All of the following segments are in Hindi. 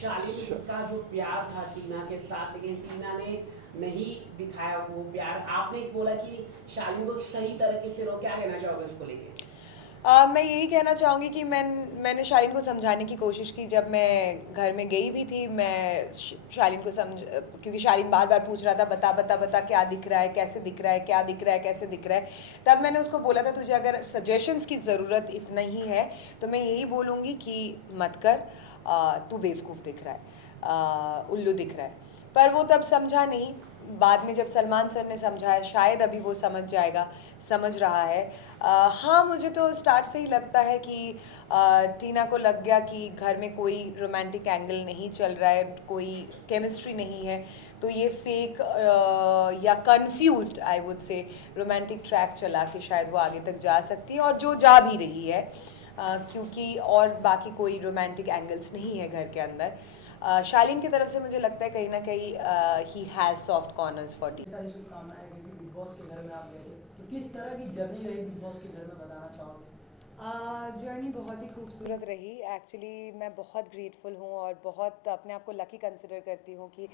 शालिनी का जो प्यार था टीना के साथ, लेकिन टीना ने नहीं दिखाया वो प्यार। आपने बोला कि शालिनी को सही तरीके से क्या कहना चाहोगे उसको लेके? मैं यही कहना चाहूँगी कि मैंने शालीन को समझाने की कोशिश की। जब मैं घर में गई भी थी, मैं शालीन को क्योंकि शालीन बार बार पूछ रहा था, बता बता बता क्या दिख रहा है, कैसे दिख रहा है, क्या दिख रहा है, कैसे दिख रहा है। तब मैंने उसको बोला था, तुझे अगर सजेशंस की ज़रूरत इतना ही है तो मैं यही बोलूँगी कि मत कर, तू बेवकूफ़ दिख रहा है, उल्लू दिख रहा है। पर वो तब समझा नहीं। बाद में जब सलमान सर ने समझाया, शायद अभी वो समझ जाएगा, समझ रहा है। हाँ, मुझे तो स्टार्ट से ही लगता है कि टीना को लग गया कि घर में कोई रोमांटिक एंगल नहीं चल रहा है, कोई केमिस्ट्री नहीं है, तो ये फेक या कंफ्यूज्ड आई वुड से रोमांटिक ट्रैक चला के शायद वो आगे तक जा सकती है, और जो जा भी रही है, क्योंकि और बाकी कोई रोमांटिक एंगल्स नहीं है घर के अंदर। शालीन की तरफ से मुझे लगता है कहीं ना कहीं he has soft corners for T. सारी शुभकामनाएं क्योंकि बिग बॉस के घर में आप गए थे, तो किस तरह की जर्नी रही बिग बॉस के घर में, बताना चाहोगे? जर्नी बहुत ही खूबसूरत रही। एक्चुअली मैं बहुत ग्रेटफुल हूँ और बहुत अपने आप को लकी कंसिडर करती हूँ कि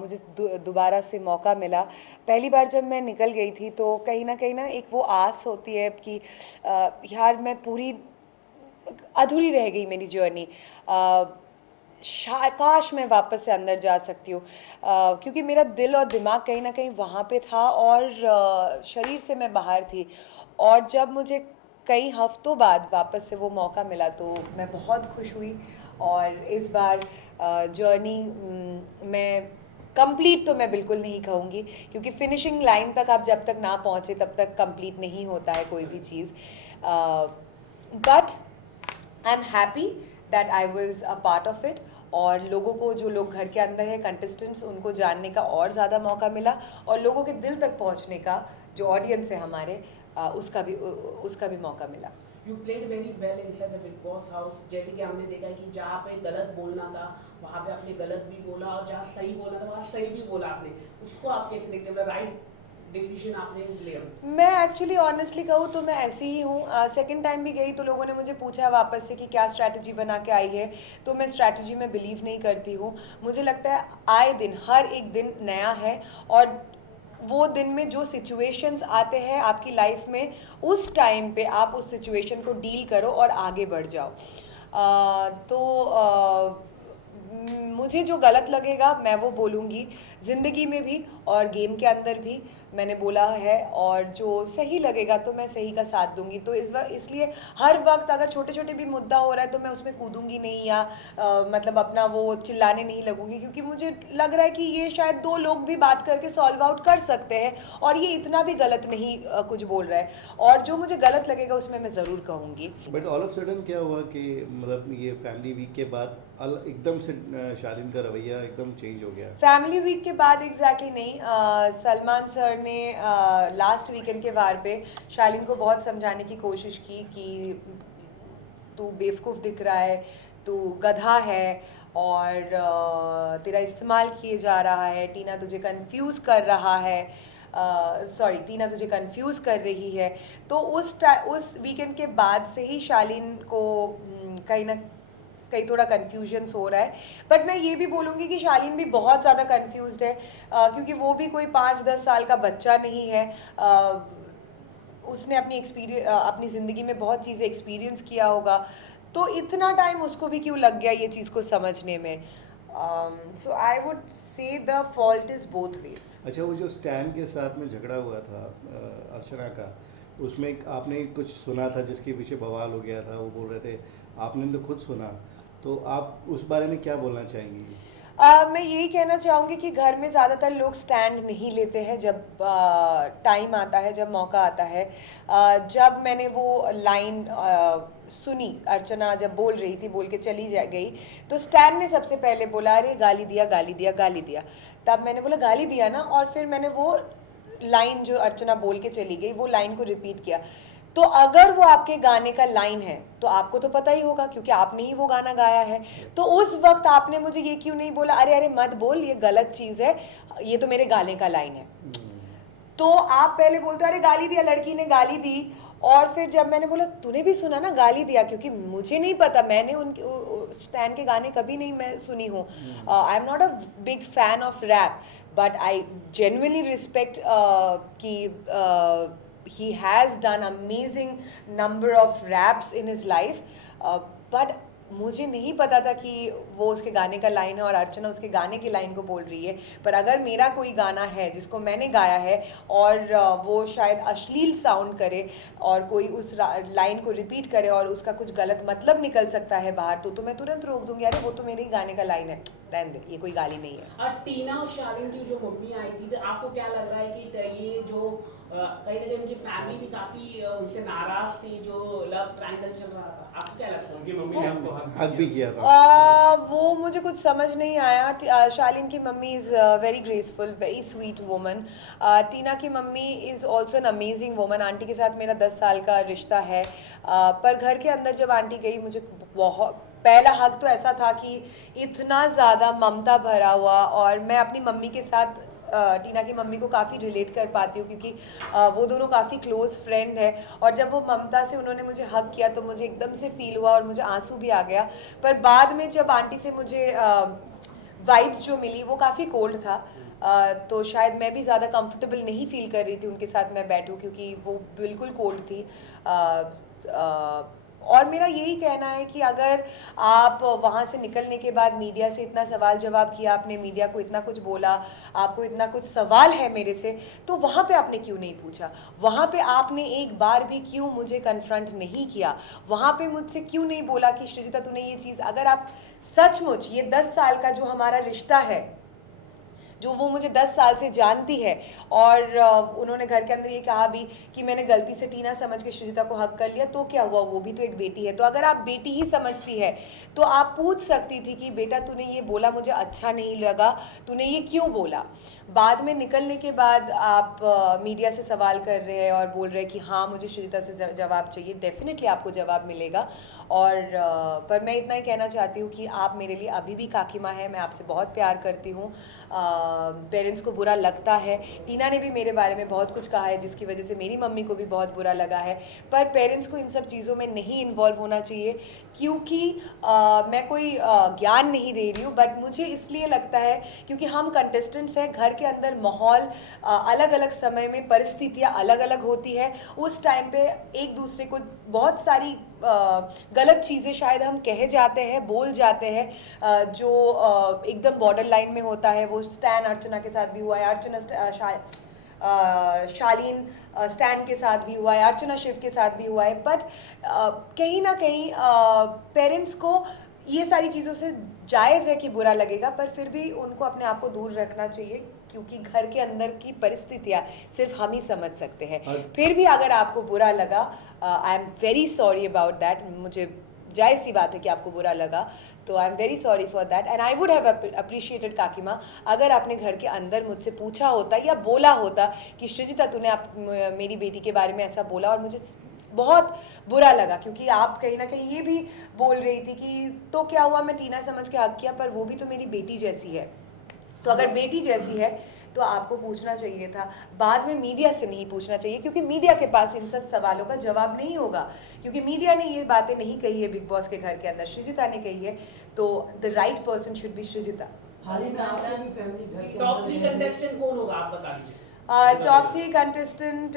मुझे दोबारा से मौका मिला। पहली बार जब मैं निकल गई थी तो कहीं ना एक वो आस होती है कि यार मैं पूरी अधूरी रह गई मेरी जर्नी, काश मैं वापस से अंदर जा सकती हूँ, क्योंकि मेरा दिल और दिमाग कहीं ना कहीं वहाँ पे था और शरीर से मैं बाहर थी। और जब मुझे कई हफ्तों बाद वापस से वो मौका मिला तो मैं बहुत खुश हुई। और इस बार जर्नी मैं कंप्लीट तो मैं बिल्कुल नहीं कहूँगी, क्योंकि फिनिशिंग लाइन तक आप जब तक ना पहुँचे तब तक कंप्लीट नहीं होता है कोई भी चीज़। But I am happy that I was a part of it. और लोगों को, जो लोग घर के अंदर है कंटेस्टेंट्स, उनको जानने का और ज़्यादा मौका मिला, और लोगों के दिल तक पहुंचने का, जो ऑडियंस है हमारे, उसका भी मौका मिला। You played very well inside the big boss house. जैसे कि हमने देखा कि जहाँ पे गलत बोलना था वहाँ पे आपने गलत भी बोला, और जहाँ सही बोलना था वहाँ सही भी बोला आपने। उसको आप कैसे देखते हो? राइट डिसीजन आपने लिया? मैं एक्चुअली ऑनेस्टली कहूँ तो मैं ऐसी ही हूँ। सेकंड टाइम भी गई तो लोगों ने मुझे पूछा वापस से कि क्या स्ट्रैटेजी बना के आई है, तो मैं स्ट्रैटेजी में बिलीव नहीं करती हूँ। मुझे लगता है आए दिन, हर एक दिन नया है, और वो दिन में जो सिचुएशंस आते हैं आपकी लाइफ में, उस टाइम पे आप उस सिचुएशन को डील करो और आगे बढ़ जाओ। मुझे जो गलत लगेगा मैं वो बोलूँगी, ज़िंदगी में भी और गेम के अंदर भी मैंने बोला है, और जो सही लगेगा तो मैं सही का साथ दूंगी। तो इसलिए हर वक्त अगर छोटे छोटे भी मुद्दा हो रहा है तो मैं उसमें कूदूंगी नहीं, या मतलब अपना वो चिल्लाने नहीं लगूंगी, क्योंकि मुझे लग रहा है कि ये शायद दो लोग भी बात करके सॉल्व आउट कर सकते हैं, और ये इतना भी गलत नहीं कुछ बोल रहा है, और जो मुझे गलत लगेगा उसमें मैं ज़रूर कहूँगी। बट ऑल ऑफ सडन क्या हुआ कि मतलब ये फैमिली वीक के बाद एकदम से शालीन का रवैया एकदम चेंज हो गया? फैमिली वीक के बाद एग्जैक्टली नहीं। सलमान सर ने लास्ट वीकेंड के वार पे शालीन को बहुत समझाने की कोशिश की कि तू बेवकूफ़ दिख रहा है, तू गधा है, और तेरा इस्तेमाल किए जा रहा है, टीना तुझे कंफ्यूज कर रहा है, टीना तुझे कंफ्यूज कर रही है। तो उस वीकेंड के बाद से ही शालीन को कहीं ना कहीं थोड़ा कन्फ्यूजन्स हो रहा है। बट मैं ये भी बोलूँगी कि शालीन भी बहुत ज़्यादा कन्फ्यूज्ड है, क्योंकि वो भी कोई 5-10 साल का बच्चा नहीं है। उसने अपनी ज़िंदगी में बहुत चीज़ें एक्सपीरियंस किया होगा, तो इतना टाइम उसको भी क्यों लग गया ये चीज़ को समझने में। So I would say the fault is both ways. अच्छा, वो जो स्टैन के साथ में झगड़ा हुआ था अर्चना का, उसमें आपने कुछ सुना था जिसके पीछे बवाल हो गया था, वो बोल रहे थे, आपने तो खुद सुना, तो आप उस बारे में क्या बोलना चाहेंगी? मैं यही कहना चाहूँगी कि घर में ज़्यादातर लोग स्टैंड नहीं लेते हैं जब टाइम आता है, जब मौका आता है। जब मैंने वो लाइन सुनी, अर्चना जब बोल रही थी, बोल के चली गई, तो स्टैन ने सबसे पहले बोला, अरे गाली दिया गाली दिया गाली दिया। तब मैंने बोला गाली दिया ना, और फिर मैंने वो लाइन जो अर्चना बोल के चली गई वो लाइन को रिपीट किया। तो अगर वो आपके गाने का लाइन है तो आपको तो पता ही होगा, क्योंकि आपने ही वो गाना गाया है। तो उस वक्त आपने मुझे ये क्यों नहीं बोला, अरे अरे मत बोल, ये गलत चीज़ है, ये तो मेरे गाने का लाइन है। तो आप पहले बोलते हो अरे गाली दिया, लड़की ने गाली दी, और फिर जब मैंने बोला तूने भी सुना ना गाली दिया, क्योंकि मुझे नहीं पता, मैंने स्टैन के गाने कभी नहीं मैं सुनी हूँ. I am not a big fan of rap, but I genuinely respect कि he has done amazing number of raps in his life, but मुझे नहीं पता था कि वो उसके गाने का लाइन है और अर्चना उसके गाने की लाइन को बोल रही है. पर अगर मेरा कोई गाना है जिसको मैंने गाया है और वो शायद अश्लील साउंड करे और कोई उस लाइन को रिपीट करे और उसका कुछ गलत मतलब निकल सकता है बाहर, तो मैं तुरंत रोक दूंगी, अरे वो तो मेरे ही गाने का लाइन है, रहने दे, ये कोई गाली नहीं है. और टीना और शालीन की जो मम्मी आई थी, तो आपको क्या लग रहा है कि ये जो कहीं ना कहीं उनकी फैमिली भी काफी उनसे नाराज थी, जो लव ट्रायंगल चल रहा था, आपको क्या लगता है? उनकी मम्मी ने आपको हक भी किया था. वो मुझे कुछ समझ नहीं आया. शालीन की mummy is very graceful, very sweet woman. Tina की mummy is also an amazing woman. Aunty के साथ मेरा 10 साल का रिश्ता है. पर घर के अंदर जब आंटी गई, मुझे बहुत पहला हक तो ऐसा था कि इतना ज़्यादा ममता भरा हुआ, और मैं अपनी मम्मी के साथ टीना की मम्मी को काफ़ी रिलेट कर पाती हूँ क्योंकि वो दोनों काफ़ी क्लोज़ फ्रेंड है. और जब वो ममता से उन्होंने मुझे हक किया तो मुझे एकदम से फील हुआ और मुझे आंसू भी आ गया. पर बाद में जब आंटी से मुझे वाइब्स जो मिली वो काफ़ी कोल्ड था. तो शायद मैं भी ज़्यादा कंफर्टेबल नहीं फील कर रही थी उनके साथ मैं बैठूं, क्योंकि वो बिल्कुल कोल्ड थी. और मेरा यही कहना है कि अगर आप वहाँ से निकलने के बाद मीडिया से इतना सवाल जवाब किया, आपने मीडिया को इतना कुछ बोला, आपको इतना कुछ सवाल है मेरे से, तो वहाँ पे आपने क्यों नहीं पूछा? वहाँ पे आपने एक बार भी क्यों मुझे कन्फ्रंट नहीं किया? वहाँ पे मुझसे क्यों नहीं बोला कि श्रीजिता तूने ये चीज़, अगर आप सचमुच ये 10 साल का जो हमारा रिश्ता है, जो वो मुझे 10 साल से जानती है, और उन्होंने घर के अंदर ये कहा भी कि मैंने गलती से टीना समझ के श्रीजिता को हक कर लिया, तो क्या हुआ, वो भी तो एक बेटी है. तो अगर आप बेटी ही समझती है तो आप पूछ सकती थी कि बेटा तूने ये बोला मुझे अच्छा नहीं लगा, तूने ये क्यों बोला. बाद में निकलने के बाद आप मीडिया से सवाल कर रहे हैं और बोल रहे हैं कि हाँ मुझे श्रीजिता से जवाब चाहिए. डेफिनेटली आपको जवाब मिलेगा. और पर मैं इतना ही कहना चाहती हूँ कि आप मेरे लिए अभी भी काकी माँ है. मैं आपसे बहुत प्यार करती हूँ. पेरेंट्स को बुरा लगता है. टीना ने भी मेरे बारे में बहुत कुछ कहा है जिसकी वजह से मेरी मम्मी को भी बहुत बुरा लगा है. पर पेरेंट्स को इन सब चीज़ों में नहीं इन्वॉल्व होना चाहिए, क्योंकि मैं कोई ज्ञान नहीं दे रही हूँ, बट मुझे इसलिए लगता है क्योंकि हम कंटेस्टेंट्स हैं. घर के अंदर माहौल अलग अलग समय में परिस्थितियाँ अलग अलग होती है. उस टाइम पे एक दूसरे को बहुत सारी गलत चीज़ें शायद हम कह जाते हैं, बोल जाते हैं, जो एकदम बॉर्डर लाइन में होता है. वो स्टैन अर्चना के साथ भी हुआ है, अर्चना शालीन स्टैन के साथ भी हुआ है, अर्चना शिव के साथ भी हुआ है. बट कहीं ना कहीं पेरेंट्स को ये सारी चीज़ों से जायज़ है कि बुरा लगेगा, पर फिर भी उनको अपने आप को दूर रखना चाहिए, क्योंकि घर के अंदर की परिस्थितियाँ सिर्फ हम ही समझ सकते हैं. फिर भी अगर आपको बुरा लगा, I am very sorry about that. मुझे जायज़ सी बात है कि आपको बुरा लगा, तो I am very sorry for that. And I would have appreciated काकी माँ अगर आपने घर के अंदर मुझसे पूछा होता या बोला होता कि श्रीजिता तूने मेरी बेटी के बारे में ऐसा बोला और मुझे बहुत बुरा लगा, क्योंकि आप कहीं ना कहीं ये भी बोल रही थी कि तो क्या हुआ, मैं टीना समझ के हक किया, पर वो भी तो मेरी बेटी जैसी है. तो अगर बेटी जैसी है तो आपको पूछना चाहिए था. बाद में मीडिया से नहीं पूछना चाहिए, क्योंकि मीडिया के पास इन सब सवालों का जवाब नहीं होगा, क्योंकि मीडिया ने ये बातें नहीं कही है बिग बॉस के घर के अंदर, श्रीजिता ने कही है. तो the right person should be Srijita. हाल ही में आपकी भी फैमिली घर के टॉप अंदर 3 कंटेस्टेंट कौन होगा, आप बता दीजिए. टॉप 3 कंटेस्टेंट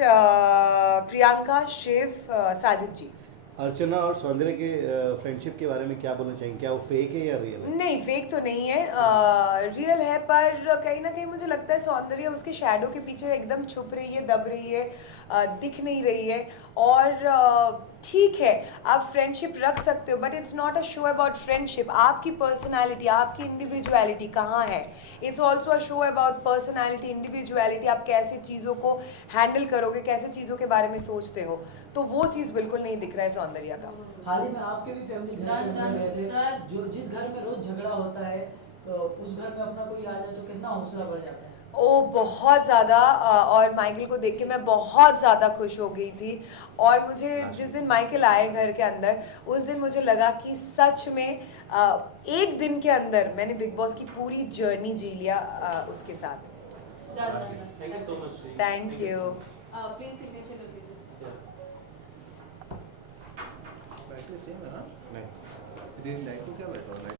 प्रियंका, शिव, साजिद जी. अर्चना और सौंदर्य के फ्रेंडशिप के बारे में क्या बोलना चाहिए? क्या वो फेक है या रियल है? नहीं, फेक तो नहीं है, रियल है. पर कहीं ना कहीं मुझे लगता है सौंदर्य उसके शैडो के पीछे एकदम छुप रही है, दब रही है, दिख नहीं रही है. और ठीक है, आप फ्रेंडशिप रख सकते हो, but it's not a show about friendship. आपकी पर्सनालिटी, आपकी इंडिविजुअलिटी कहाँ है? It's also a show about personality, individuality. आप कैसे चीज़ों को हैंडल करोगे, कैसे चीज़ों के बारे में सोचते हो, तो वो चीज़ बिल्कुल नहीं दिख रहा है सौंदर्य का. हाल ही में आपके भी फैमिली घर के अंदर गए थे, जो जिस घर में रोज झगड़ा होता है, तो उस घर में अपना कोई आ जाए तो कितना हौसला बढ़ जाता है. ओ बहुत ज़्यादा. और माइकल को देख के मैं बहुत ज़्यादा खुश हो गई थी. और मुझे जिस दिन माइकल आए घर के अंदर, उस दिन मुझे लगा कि सच में एक दिन के अंदर मैंने बिग बॉस की पूरी जर्नी जी लिया उसके साथ. Thank you so much. Thank you. Please signature कर दीजिए. नहीं. दिन लाइक को क्या बताओ